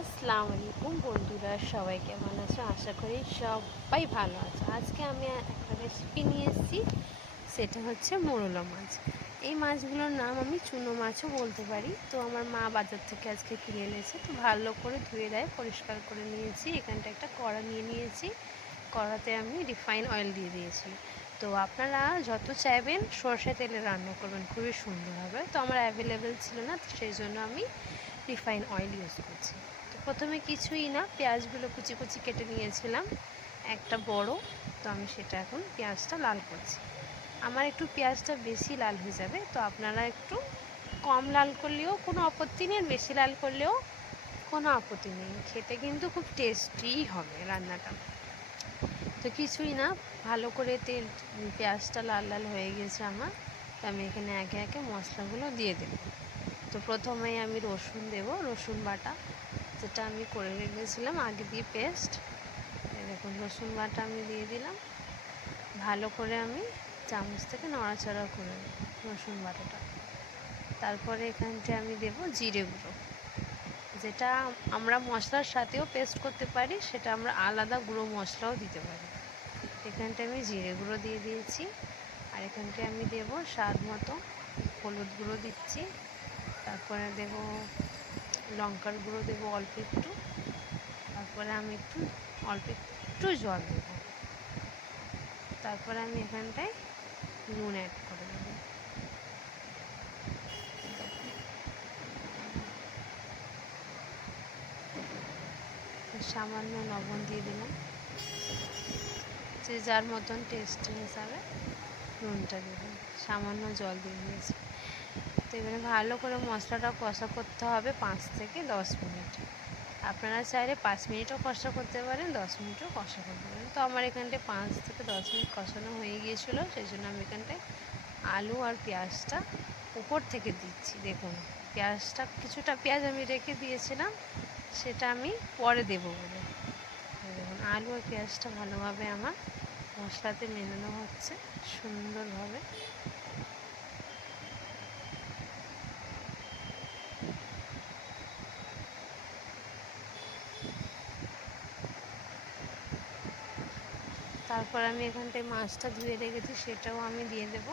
আসসালামু আলাইকুম বন্ধুরা, সবাই কেমন আছো? আশা করি সবাই ভালো আছো। আজকে আমি একটা রেসিপি নিয়ে এসেছি, সেটা হচ্ছে মোরলা মাছ। এই মাছগুলোর নাম আমি চুনো মাছও বলতে পারি। তো আমার মা বাজার থেকে আজকে কিনে এনেছে, তো ভালো করে ধুয়ে দেয়, পরিষ্কার করে নিয়েছি। এখানটা একটা কড়া নিয়ে নিয়েছি, কড়াতে আমি রিফাইন অয়েল দিয়ে দিয়েছি। তো আপনারা যত চাইবেন সর্ষে তেলে রান্না করবেন, খুবই সুন্দর হবে। তো আমার অ্যাভেলেবেল ছিল না, সেই জন্য আমি রিফাইন অয়েল ইউজ করছি। তো প্রথমে কিছুই না, পেঁয়াজগুলো কুচি কুচি কেটে নিয়েছিলাম একটা বড়। তো আমি সেটা এখন পেঁয়াজটা লাল করছি। আমার একটু পেঁয়াজটা বেশি লাল হয়ে যাবে, তো আপনারা একটু কম লাল করলেও কোনো আপত্তি নেই, বেশি লাল করলেও কোনো আপত্তি নেই। খেতে কিন্তু খুব টেস্টি হবে রান্নাটা। তো কিছুই না, ভালো করে পেঁয়াজটা লাল লাল হয়ে গেছে আমার। তো আমি এখানে একে একে মশলাগুলো দিয়ে দেবো। তো প্রথমেই আমি রসুন দেব, রসুন বাটা, যেটা আমি করে রেখেছিলাম আগে দিয়ে পেস্ট। দেখুন রসুন বাটা আমি দিয়ে দিলাম। ভালো করে আমি চামচ থেকে নড়াচড়া করে রসুন বাটাটা। তারপরে এখানটায় আমি দেব জিরে গুঁড়ো, যেটা আমরা মশলার সাথেও পেস্ট করতে পারি, সেটা আমরা আলাদা গুঁড়ো মশলাও দিতে পারি। এখানটায় আমি জিরে গুঁড়ো দিয়ে দিয়েছি। আর এখানটায় আমি দেব স্বাদ মতো হলুদ গুঁড়ো দিচ্ছি। তারপরে দেব লঙ্কার গুঁড়ো, দেব অল্প একটু। তারপরে আমি অল্প একটু জল দেব। তারপরে আমি এখানটায় নুন অ্যাড করে দেবো। সামান্য লবণ দিয়ে দিলাম, যে যার মতন টেস্ট হিসাবে নুনটা দেবেন। সামান্য জল দিয়ে দিয়েছি। তো এবারে ভালো করে মশলাটা কষা করতে হবে 5 থেকে 10 মিনিট। আপনারা চাইলে 5 মিনিটও কষা করতে পারেন, 10 মিনিটও কষা করতে পারেন। তো আমার এখানটায় 5 থেকে 10 মিনিট কষানো হয়ে গিয়েছিলো, সেই জন্য আমি এখানটায় আলু আর পেঁয়াজটা উপর থেকে দিচ্ছি। দেখুন পেঁয়াজটা, কিছুটা পেঁয়াজ আমি রেখে দিয়েছিলাম, সেটা আমি পরে দেবো বলে। দেখুন আলু আর পেঁয়াজটা ভালোভাবে আমার মশলাতে মেলানো হচ্ছে সুন্দরভাবে। তারপর আমি এখানটায় মাছটা ধুয়ে রেখেছি, সেটাও আমি দিয়ে দেব।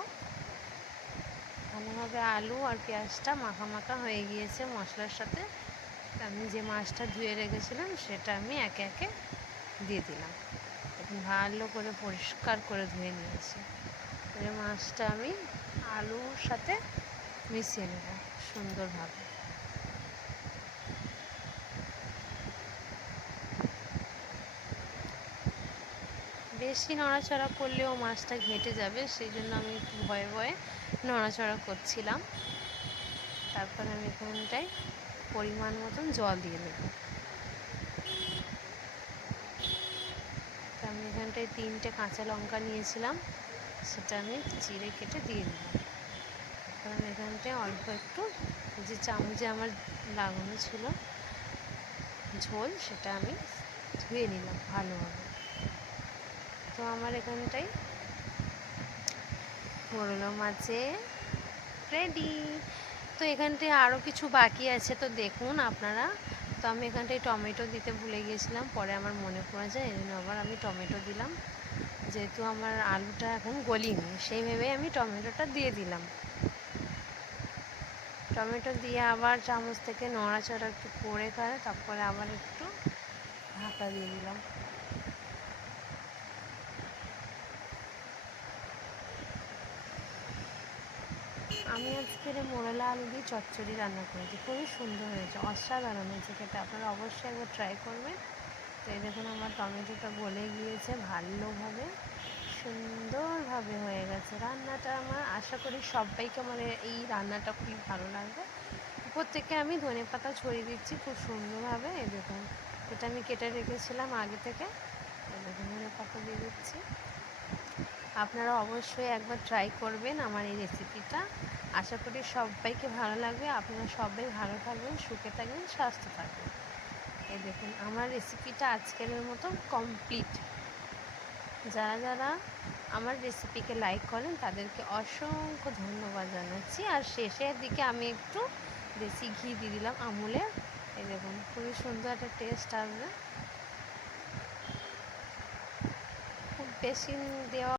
ভালোভাবে আলু আর পেঁয়াজটা মাখা মাখা হয়ে গিয়েছে মশলার সাথে। আমি যে মাছটা ধুয়ে রেখেছিলাম সেটা আমি একে একে দিয়ে দিলাম। ভালো করে পরিষ্কার করে ধুয়ে নিয়েছি। এবার মাছটা আমি আলুর সাথে মিশিয়ে নেব সুন্দরভাবে। বেশি নড়াচড়া করলেও মাছটা ঘেঁটে যাবে, সেই জন্য আমি একটু ভয়ে ভয়ে নড়াচড়া করছিলাম। তারপর আমি এখানটায় পরিমাণ মতন জল দিয়ে দেব। আমি এখানটায় 3টে কাঁচা লঙ্কা নিয়েছিলাম, সেটা আমি চিড়ে কেটে দিয়ে দিলাম। কারণ এখানটায় অল্প একটু যে চামচে আমার লাগানো ছিল ঝোল, সেটা আমি ধুয়ে নিলাম ভালোভাবে। তো আমার এখানটায় মোরলা মাছে রেডি। তো এখানটায় আরও কিছু বাকি আছে, তো দেখুন আপনারা। তো আমি এখানটায় টমেটো দিতে ভুলে গিয়েছিলাম, পরে আমার মনে পড়ে যায়, এই জন্য আবার আমি টমেটো দিলাম। যেহেতু আমার আলুটা এখন গলিনি, সেই ভেবেই আমি টমেটোটা দিয়ে দিলাম। টমেটো দিয়ে আবার চামচ থেকে নড়াচড়া একটু করে তারপরে আবার একটু ঢাকা দিয়ে দিলাম। আমি আজকের মোরলা আলু দিয়ে চচ্চড়ি রান্না করেছি, খুবই সুন্দর হয়েছে, অসাধারণ হয়েছে খেতে। আপনারা অবশ্যই একবার ট্রাই করবেন। তো এই দেখুন আমার টমেটোটা গলে গিয়েছে ভালোভাবে, সুন্দরভাবে হয়ে গেছে রান্নাটা। আমার আশা করি সবাইকে আমার এই রান্নাটা খুবই ভালো লাগবে। উপর থেকে আমি ধনেপাতা ছড়িয়ে দিচ্ছি খুব সুন্দরভাবে। এই দেখুন এটা আমি কেটে রেখেছিলাম আগে থেকে, এই দেখুন ধনেপাতা দিয়ে দিচ্ছি। আপনারা অবশ্যই একবার ট্রাই করবেন আমার এই রেসিপিটা। আশা করি সবাইকে ভালো লাগবে। আপনারা সবাই ভালো থাকবেন, সুখে থাকবেন, সুস্থ থাকবেন। এই দেখুন আমার রেসিপিটা আজকের মতো কমপ্লিট। যারা যারা আমার রেসিপিকে লাইক করেন তাদেরকে অসংখ্য ধন্যবাদ জানাচ্ছি। আর শেষের দিকে আমি একটু দেশি ঘি দিয়ে দিলাম আমুলের। এই দেখুন খুবই সুন্দর একটা টেস্ট আসবে, খুব বেশি দেওয়া